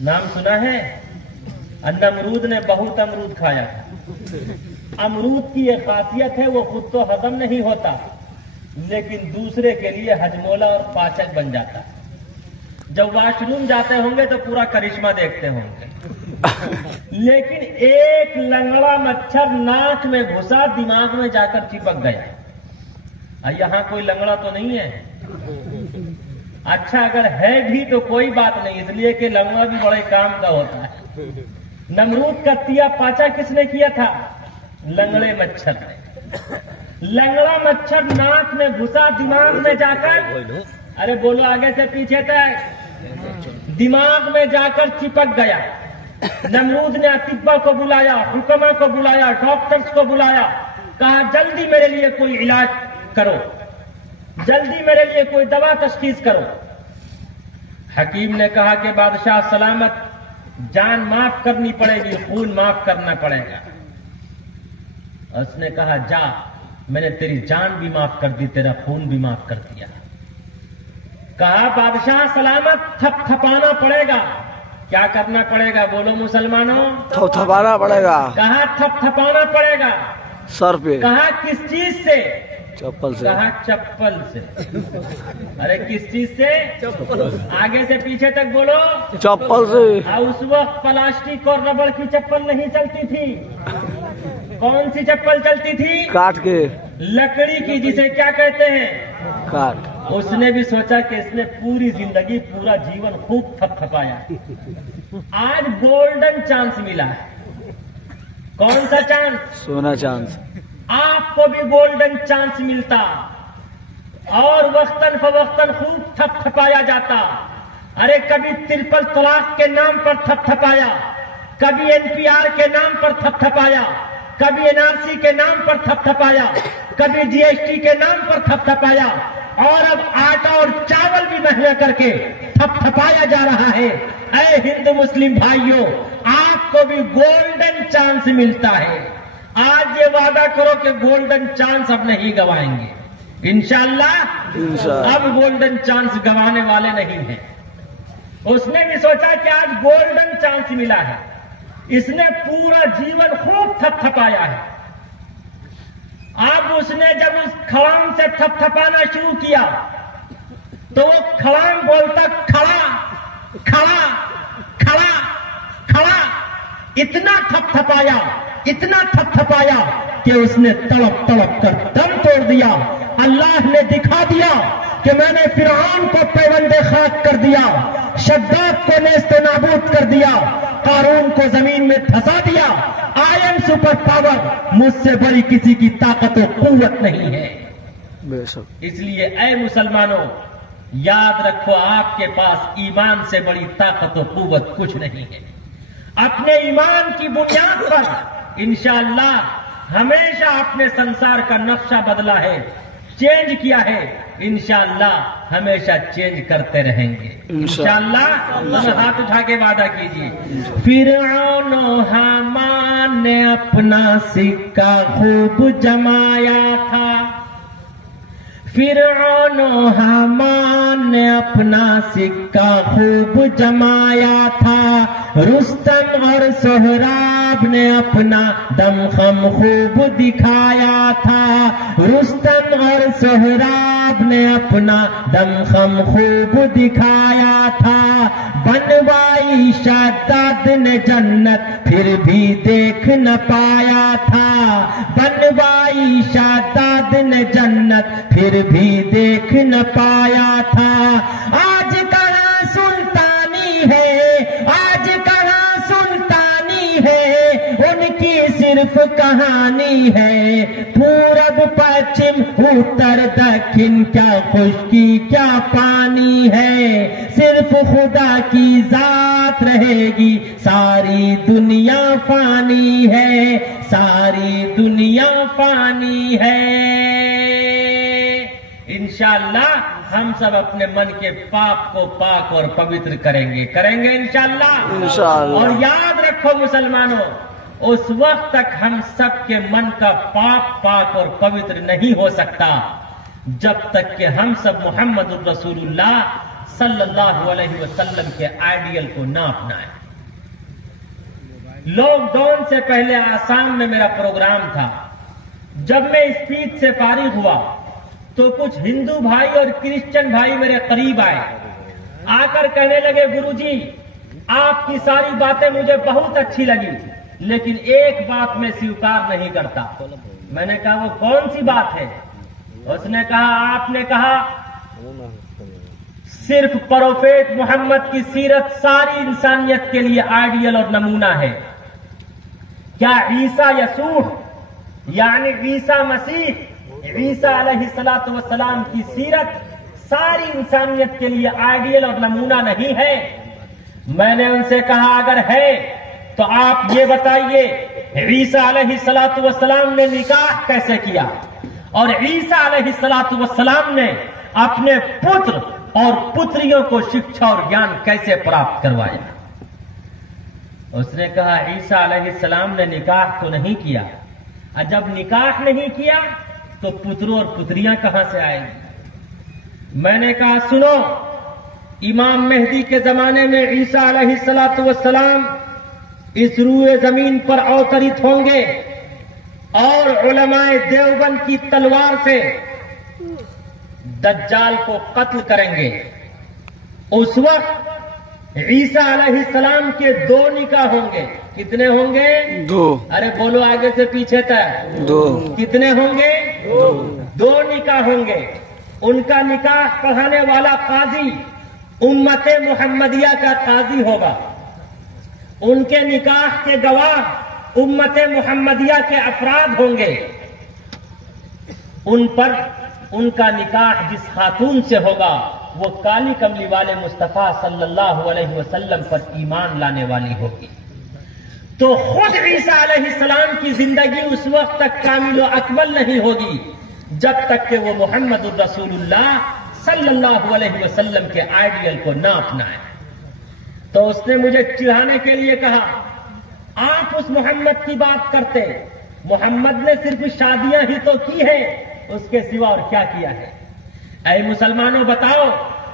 नाम सुना है? नमरूद ने बहुत अमरूद खाया। अमरूद की एक खासियत है, वो खुद तो हजम नहीं होता, लेकिन दूसरे के लिए हजमोला और पाचक बन जाता। जब वॉशरूम जाते होंगे तो पूरा करिश्मा देखते होंगे। लेकिन एक लंगड़ा मच्छर नाक में घुसा, दिमाग में जाकर चिपक गया। यहाँ कोई लंगड़ा तो नहीं है? अच्छा, अगर है भी तो कोई बात नहीं, इसलिए कि लंगड़ा भी बड़े काम का होता है। नमरूद का तिया पाचा किसने किया था? लंगड़े मच्छर ने। लंगड़ा मच्छर नाक में घुसा, दिमाग में जाकर, अरे बोलो आगे से पीछे तक, दिमाग में जाकर चिपक गया। नमरूद ने अतिब्बा को बुलाया, हुक्मा को बुलाया, डॉक्टर्स को बुलाया, कहा जल्दी मेरे लिए कोई इलाज करो, जल्दी मेरे लिए कोई दवा तशखीस करो। हकीम ने कहा कि बादशाह सलामत, जान माफ करनी पड़ेगी, खून माफ करना पड़ेगा। उसने कहा जा, मैंने तेरी जान भी माफ कर दी, तेरा खून भी माफ कर दिया। कहा बादशाह सलामत, थपथपाना पड़ेगा। क्या करना पड़ेगा बोलो मुसलमानों? थपथपाना पड़ेगा। कहा थपथपाना पड़ेगा। सर पे। कहा किस चीज से? चप्पल से। कहा चप्पल से। अरे किस चीज से? आगे से पीछे तक बोलो। चप्पल से। उस वक्त प्लास्टिक और रबड़ की चप्पल नहीं चलती थी। कौन सी चप्पल चलती थी? काट के। लकड़ी की, जिसे क्या कहते हैं? काट। उसने भी सोचा कि इसने पूरी जिंदगी, पूरा जीवन खूब थपथपाया, आज गोल्डन चांस मिला है। कौन सा चांस? सोना चांस। आपको भी गोल्डन चांस मिलता और वक्तन फवक्तन खूब थपथपाया जाता। अरे कभी ट्रिपल तलाक के नाम पर थपथपाया, कभी एनपीआर के नाम पर थपथपाया, कभी एनआरसी के नाम पर थपथपाया, कभी जीएसटी के नाम पर थपथपाया, और अब आटा और चावल भी महंगा करके थपथपाया जा रहा है। ऐ हिंदू मुस्लिम भाइयों, आपको भी गोल्डन चांस मिलता है। आज ये वादा करो कि गोल्डन चांस अब नहीं गवाएंगे। इंशाअल्लाह अब गोल्डन चांस गवाने वाले नहीं हैं। उसने भी सोचा कि आज गोल्डन चांस मिला है, इसने पूरा जीवन खूब थपथपाया है। अब उसने जब उस खड़ाम से थपथपाना शुरू किया तो वो खड़ाम बोलता खड़ा खड़ा खड़ा खड़ा, इतना थपथपाया, इतना थपथपाया कि उसने तड़प तड़प कर दम तोड़ दिया। अल्लाह ने दिखा दिया कि मैंने फिरौन को पैबंदे खाक कर दिया, शद्दाद को नेस्त नाबूद कर दिया, कारून को जमीन में धंसा दिया। आई एम सुपर पावर, मुझसे बड़ी किसी की ताकत और कुव्वत नहीं है। इसलिए ऐ मुसलमानों, याद रखो आपके पास ईमान से बड़ी ताकत और कुव्वत कुछ नहीं है। अपने ईमान की बुनियाद पर इंशाअल्लाह हमेशा अपने संसार का नक्शा बदला है, चेंज किया है, इंशाअल्लाह हमेशा चेंज करते रहेंगे। इंशाअल्लाह हाथ उठा के वादा कीजिए। फिरौन हामान ने अपना सिक्का खूब जमाया था, फिरौन हामान ने अपना सिक्का खूब जमाया था। रुस्तम और सोहराब ने अपना दमखम खूब दिखाया था, रुस्तम और सोहराब ने अपना दमखम खूब दिखाया था। बनवाई शद्दाद ने जन्नत फिर भी देख न पाया था, बनवाई शद्दाद ने जन्नत फिर भी देख न पाया था। आज कहाँ सुल्तानी है, आज कहाँ सुल्तानी है, उनकी सिर्फ कहानी है। पूरब पश्चिम उत्तर दक्षिण क्या खुशकी क्या पानी है, सिर्फ खुदा की जात रहेगी, सारी दुनिया फानी है, सारी दुनिया फानी है। इंशाअल्लाह हम सब अपने मन के पाप को पाक और पवित्र करेंगे, करेंगे इंशाअल्लाह। और याद रखो मुसलमानों, उस वक्त तक हम सब के मन का पाप पाक और पवित्र नहीं हो सकता जब तक कि हम सब मोहम्मद रसूलुल्लाह सल्लल्लाहु अलैहि वसल्लम के आइडियल को ना अपनाए। लॉकडाउन से पहले आसाम में मेरा प्रोग्राम था। जब मैं स्पीच से फारिग हुआ तो कुछ हिंदू भाई और क्रिश्चियन भाई मेरे करीब आए, आकर कहने लगे, गुरुजी आपकी सारी बातें मुझे बहुत अच्छी लगी, लेकिन एक बात मैं स्वीकार नहीं करता। मैंने कहा वो कौन सी बात है? उसने कहा आपने कहा सिर्फ प्रोफेट मोहम्मद की सीरत सारी इंसानियत के लिए आइडियल और नमूना है। क्या ईसा यसूह यानी ईसा मसीह, ईसा अलैहिस्सलातु वस्सलाम की सीरत सारी इंसानियत के लिए आइडियल और नमूना नहीं है? मैंने उनसे कहा अगर है तो आप ये बताइए, ईसा अलैहिस्सलातु वस्सलाम ने निकाह कैसे किया और ईसा अलैहिस्सलातु वस्सलाम ने अपने पुत्र और पुत्रियों को शिक्षा और ज्ञान कैसे प्राप्त करवाया? उसने कहा ईसा अलैहिस्सलाम ने निकाह तो नहीं किया, और जब निकाह नहीं किया तो पुत्रों और पुत्रियां कहां से आएंगी? मैंने कहा सुनो, इमाम मेहदी के जमाने में ईसा अलैहिस्सलातु वस्सलाम इस रूए जमीन पर अवतरित होंगे और उलमाए देवबंद की तलवार से दज्जाल को कत्ल करेंगे। उस वक्त ईसा अलैहिस्सलाम के 2 निकाह होंगे। कितने होंगे? 2। अरे बोलो आगे से पीछे तक। 2। कितने होंगे? 2 निकाह होंगे। उनका निकाह पढ़ाने वाला काजी उम्मते मुहम्मदिया का काजी होगा। उनके निकाह के गवाह उम्मते मुहम्मदिया के अफराद होंगे। उन पर उनका निकाह जिस खातून से होगा वो काली कमली वाले मुस्तफा सल्लल्लाहु अलैहि वसल्लम पर ईमान लाने वाली होगी। तो खुद ईसा अलैहिस्सलाम की जिंदगी उस वक्त तक कामिल व अकमल नहीं होगी जब तक कि वो मुहम्मदुर रसूलुल्लाह सल्लल्लाहु अलैहि वसल्लम के आइडियल को ना अपनाए। तो उसने मुझे चिढ़ाने के लिए कहा आप उस मोहम्मद की बात करते, मोहम्मद ने सिर्फ शादियां ही तो की है, उसके सिवा और क्या किया है? ऐ मुसलमानों बताओ,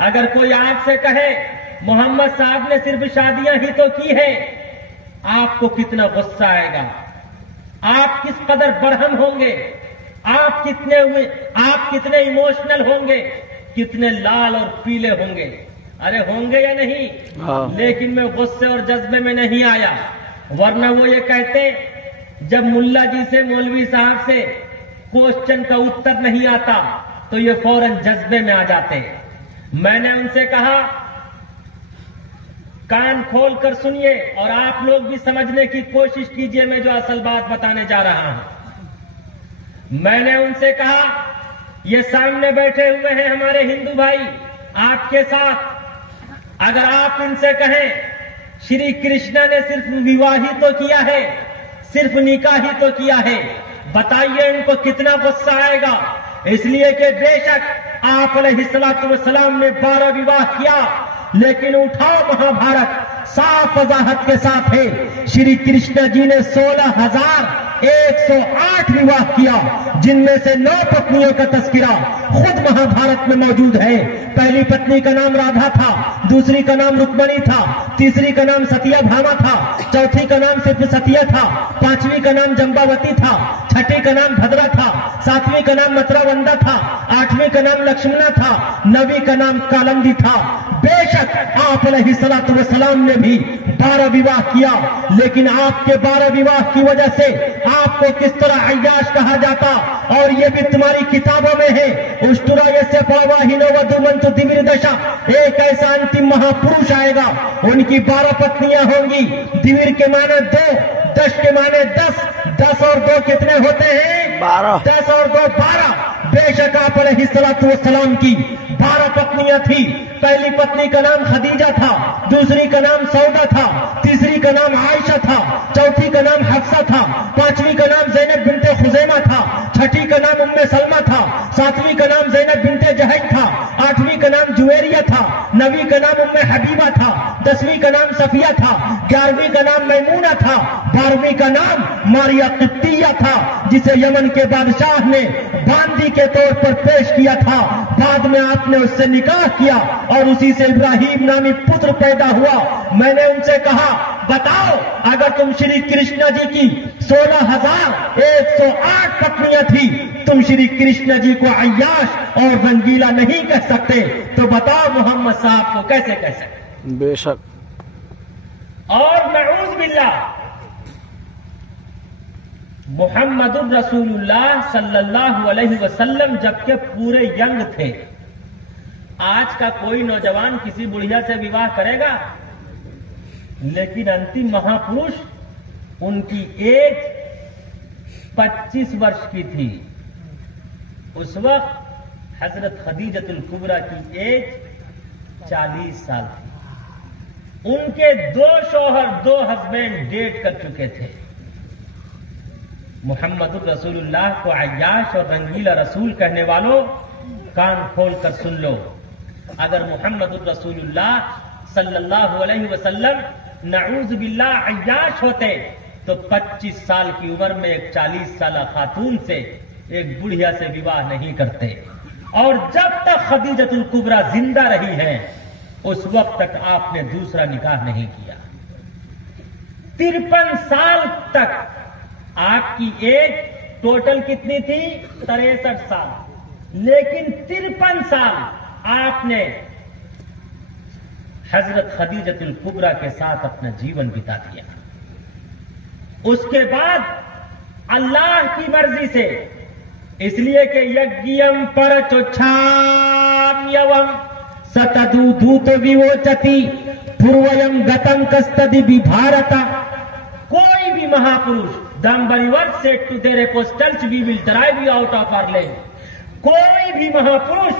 अगर कोई आपसे कहे मोहम्मद साहब ने सिर्फ शादियां ही तो की है, आपको कितना गुस्सा आएगा, आप किस कदर बरहम होंगे, आप कितने इमोशनल होंगे, कितने लाल और पीले होंगे। अरे होंगे या नहीं? हाँ। लेकिन मैं गुस्से और जज्बे में नहीं आया, वरना वो ये कहते जब मुल्ला जी से मौलवी साहब से क्वेश्चन का उत्तर नहीं आता तो ये फौरन जज्बे में आ जाते। मैंने उनसे कहा कान खोल कर सुनिए और आप लोग भी समझने की कोशिश कीजिए मैं जो असल बात बताने जा रहा हूं। मैंने उनसे कहा ये सामने बैठे हुए हैं हमारे हिंदू भाई आपके साथ, अगर आप इनसे कहें श्री कृष्ण ने सिर्फ विवाह ही तो किया है, सिर्फ निकाह ही तो किया है, बताइए इनको कितना गुस्सा आएगा। इसलिए कि बेशक आप अलैहिस्सलातु वस्सलाम ने 12 विवाह किया, लेकिन उठाओ महाभारत साफ वजाहत के साथ है, श्री कृष्ण जी ने 16,108 विवाह किया, जिनमें से 9 पत्नियों का तस्करा खुद महाभारत में मौजूद है। पहली पत्नी का नाम राधा था, दूसरी का नाम रुक्मणी था, तीसरी का नाम सत्यभामा था, चौथी का नाम सिर्फ सत्या था, पांचवी का नाम जंबावती था, छठी का नाम भद्रा था, सातवीं का नाम मतरावंदा था, आठवीं का नाम लक्ष्मणा था, नवीं का नाम कालंदी था। बेशक आप अलैहिस्सलातु वस्सलाम ने भी 12 विवाह किया, लेकिन आपके 12 विवाह की वजह से आपको किस तरह अय्याश कहा जाता, और ये भी तुम्हारी किताबों में है। उष्टुरा यस्य पावाहिनो वधुमंतु दिव्य दशा, एक ऐसा अंतिम महापुरुष आएगा, उनकी 12 पत्नियां होंगी। दिव्य के माने 2, 10 के माने 10, 10 और 2 कितने होते हैं? 12। 10 और 2 12। बेशक आप अलैहिस्सलातु वस्सलाम की 12 पत्नियां थी। पहली पत्नी का नाम खदीजा था, दूसरी का नाम सौदा था, तीसरी का नाम आयशा था, चौथी का नाम हफ्सा था, पांचवी का नाम ज़ैनब बिनते खुज़ैमा था, छठी का नाम उम्मे सलमा था, सातवीं का नाम ज़ैनब बिनते जहश था, आठवीं का नाम जुवेरिया था, 9वीं का नाम उम्मे हबीबा था, 10वीं का नाम सफिया था, 11वीं का नाम मैमूना था, 12वीं का नाम मारिया कित्तिया था, जिसे यमन के बादशाह ने बांदी के तौर पर पेश किया था। बाद में आपने उससे निकाह किया और उसी से इब्राहिम नामी पुत्र पैदा हुआ। मैंने उनसे कहा, बताओ, अगर तुम श्री कृष्ण जी की 16,108 पत्नियां थी, तुम श्री कृष्ण जी को अय्याश और रंगीला नहीं कह सकते, तो बताओ मोहम्मद साहब को कैसे कह सकते? बेशक। और नऊज़ बिल्लाह, मुहम्मदुर रसूलुल्लाह सल्लल्लाहु अलैहि वसल्लम जबकि पूरे यंग थे। आज का कोई नौजवान किसी बुढ़िया से विवाह करेगा, लेकिन अंतिम महापुरुष उनकी एज 25 वर्ष की थी। उस वक्त हजरत खदीजतुल कुबरा की एज 40 साल थी। उनके 2 शौहर, 2 हस्बैंड डेट कर चुके थे। मुहम्मदुर रसूलुल्लाह को अय्याश और रंगीला रसूल कहने वालों, कान खोल कर सुन लो। अगर मुहम्मदुर रसूलुल्लाह सल्लल्लाहु अलैहि वसल्लम नऊज़ बिल्लाह अय्याश होते, तो 25 साल की उम्र में एक 40 साल खातून से, एक बुढ़िया से विवाह नहीं करते। और जब तक खदीजतुल कुबरा जिंदा रही हैं, उस वक्त तक आपने दूसरा निकाह नहीं किया। 53 साल तक आपकी एज टोटल कितनी थी? 63 साल। लेकिन 53 साल आपने हजरत खदीजतुल कुबरा के साथ अपना जीवन बिता दिया। उसके बाद अल्लाह की मर्जी से, इसलिए कि यज्ञम पर चोच्छाम्यवम सतदूधूत विवोचति पूर्वयम गतम कस्तदि विभारता। कोई भी महापुरुष, दम्बरिवर्स said to their apostles, we will drive you out of our land. कोई भी महापुरुष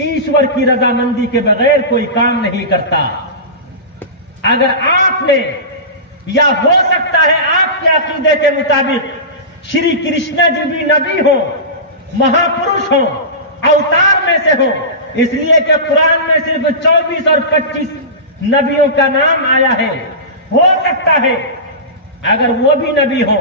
ईश्वर की रजामंदी के बगैर कोई काम नहीं करता। अगर आपने, या हो सकता है आपके अकीदे के मुताबिक श्री कृष्ण जी भी नबी हो, महापुरुष हो, अवतार में से हो, इसलिए कि कुरान में सिर्फ 24 और 25 नबियों का नाम आया है। हो सकता है अगर वो भी नबी हो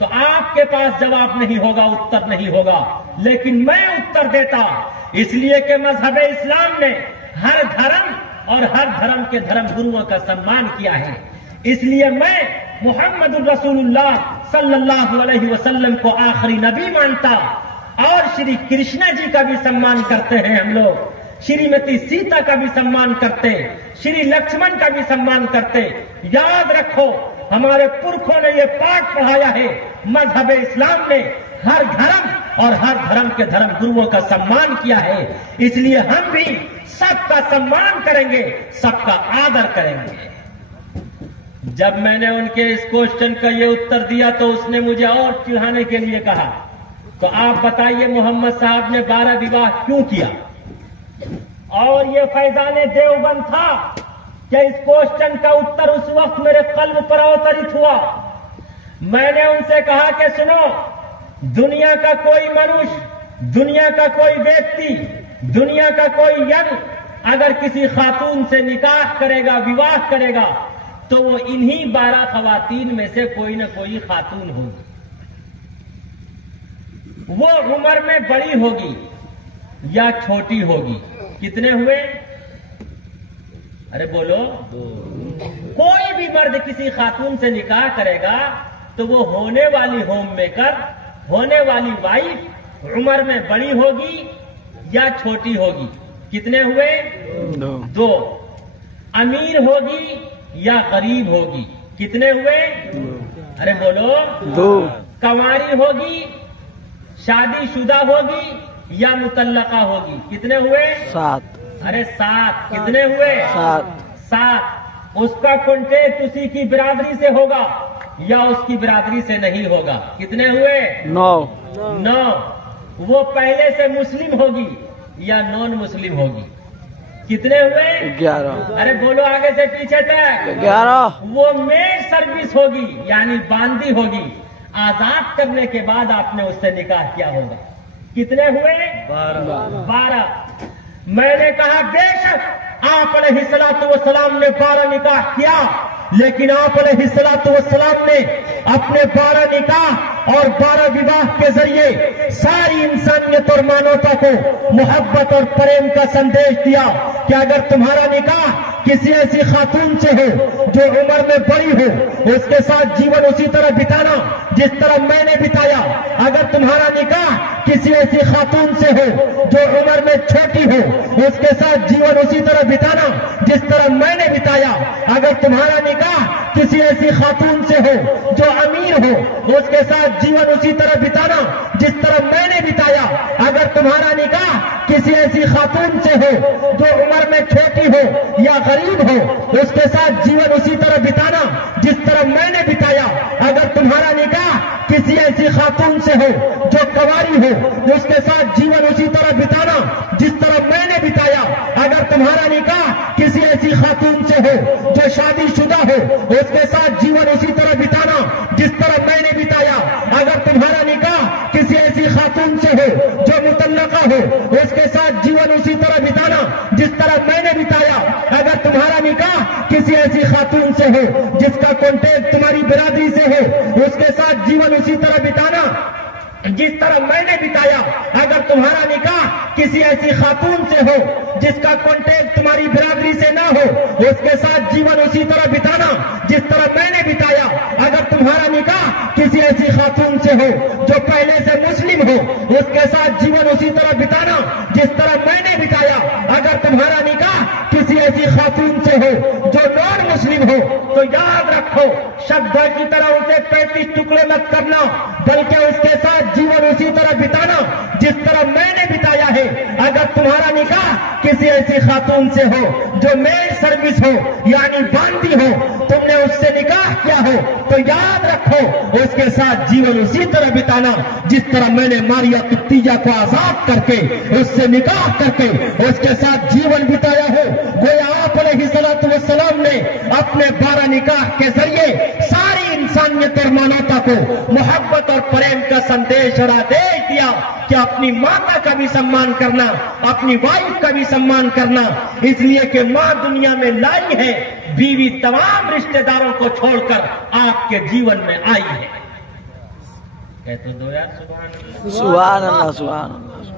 तो आपके पास जवाब नहीं होगा, उत्तर नहीं होगा, लेकिन मैं उत्तर देता, इसलिए कि मजहब इस्लाम ने हर धर्म और हर धर्म के धर्म गुरुओं का सम्मान किया है। इसलिए मैं मुहम्मदुर रसूलुल्लाह सल्लल्लाहु अलैहि वसल्लम को आखिरी नबी मानता। और श्री कृष्ण जी का भी सम्मान करते हैं हम लोग, श्रीमती सीता का भी सम्मान करते, श्री लक्ष्मण का भी सम्मान करते। याद रखो, हमारे पुरखों ने ये पाठ पढ़ाया है, मजहब इस्लाम ने हर धर्म और हर धर्म के धर्म गुरुओं का सम्मान किया है। इसलिए हम भी सबका सम्मान करेंगे, सबका आदर करेंगे। जब मैंने उनके इस क्वेश्चन का ये उत्तर दिया तो उसने मुझे और चिढ़ाने के लिए कहा, तो आप बताइए मोहम्मद साहब ने 12 विवाह क्यों किया? और ये फैजाने देवबंद था कि इस क्वेश्चन का उत्तर उस वक्त मेरे कल्ब पर अवतरित हुआ। मैंने उनसे कहा कि सुनो, दुनिया का कोई मनुष्य, दुनिया का कोई व्यक्ति, दुनिया का कोई यंग अगर किसी खातून से निकाह करेगा, विवाह करेगा, तो वो इन्हीं 12 खवातीन में से कोई न कोई खातून होगी। वो उम्र में बड़ी होगी या छोटी होगी। कितने हुए? अरे बोलो। कोई भी मर्द किसी खातून से निकाह करेगा तो वो होने वाली होम मेकर, होने वाली वाइफ उम्र में बड़ी होगी या छोटी होगी। कितने हुए? 2। अमीर होगी या गरीब होगी। कितने हुए? अरे बोलो। 2। कंवारी होगी, शादीशुदा होगी या मुतल्लका होगी। कितने हुए? 7। अरे 7। कितने हुए? 7। उसका कॉन्टेक्ट उसी की बिरादरी से होगा या उसकी बिरादरी से नहीं होगा। कितने हुए? 9। वो पहले से मुस्लिम होगी या नॉन मुस्लिम होगी। कितने हुए? 11। अरे बोलो आगे से पीछे तक। 11। वो मेड सर्विस होगी यानी बांदी होगी। आजाद करने के बाद आपने उससे निकाह किया होगा। कितने हुए? 12। मैंने कहा बेशक आप अलैहिस्सलातु वस्सलाम ने 12 निकाह किया, लेकिन आप अलैहिस्सलातु वस्सलाम ने अपने 12 निकाह और 12 विवाह के जरिए सारी इंसानियत और मानवता को मोहब्बत और प्रेम का संदेश दिया कि अगर तुम्हारा निकाह किसी ऐसी खातून से हो जो उम्र में बड़ी हो, उसके साथ जीवन उसी तरह बिताना जिस तरह मैंने बिताया। अगर तुम्हारा निकाह किसी ऐसी खातून से हो जो उम्र में छोटी हो, उसके साथ जीवन उसी तरह बिताना जिस तरह मैंने बिताया। अगर तुम्हारा निकाह किसी ऐसी खातून से हो जो अमीर हो, उसके साथ जीवन उसी तरह बिताना जिस तरह मैंने बिताया। अगर तुम्हारा निकाह किसी ऐसी खातून से हो जो उम्र में छोटी हो या गरीब हो, उसके साथ जीवन उसी तरह बिताना जिस तरह मैंने बिताया। अगर तुम्हारा निकाह किसी ऐसी खातून से हो जो कवारी हो, उसके साथ जीवन उसी तरह बिताना जिस तरह मैंने बिताया। अगर तुम्हारा निकाह किसी ऐसी खातून से हो जो शादीशुदा हो, उसके साथ जीवन उसी तरह बिताना जिस तरह मैंने बिताया। अगर तुम्हारा निकाह किसी ऐसी खातून से हो जो मुतल्लका हो, उसके साथ जीवन उसी तरह बिताना जिस तरह मैंने बिताया। अगर तुम्हारा निकाह किसी ऐसी खातून से हो जिसका कॉन्टेक्ट तुम्हारी बिरादरी से हो, उसके साथ जीवन उसी तरह बिताना जिस तरह मैंने बिताया। अगर तुम्हारा निकाह किसी ऐसी खातून से हो जिसका कॉन्टेक्ट तुम्हारी बिरादरी से ना हो, उसके साथ जीवन उसी तरह बिताना जिस तरह मैंने बिताया। अगर तुम्हारा निकाह किसी ऐसी खातून से हो जो पहले से मुस्लिम हो, उसके साथ जीवन उसी तरह बिताना जिस तरह मैंने बिताया। अगर तुम्हारा निकाह किसी ऐसी खातून से हो जो नॉन मुस्लिम हो, तो याद रखो शब्द की तरह उसे 35 टुकड़े मत करना, बल्कि उसके साथ जीवन उसी तरह बिताना जिस तरह मैंने बिताया है। अगर तुम्हारा निकाह किसी ऐसी खातून से हो जो मेल सर्विस हो यानी बांदी हो, तुमने उससे निकाह किया हो, तो याद रखो उसके साथ जीवन उसी तरह बिताना जिस तरह मैंने मारिया कुत्तिया को आजाद करके उससे निकाह करके उसके साथ जीवन बिताया है। गोया आप अलैहिस्सलातु वस्सलाम ने अपने 12 निकाह के जरिए सारी इंसानियत और मानवता को मोहब्बत और प्रेम का संदेश और आदेश दिया कि अपनी माता का भी सम्मान करना, अपनी वाइफ का भी सम्मान करना, इसलिए कि मां दुनिया में लाई है, बीवी तमाम रिश्तेदारों को छोड़कर आपके जीवन में आई है। कहते दो यार सुभान अल्लाह, सुभान अल्लाह, सुभान अल्लाह।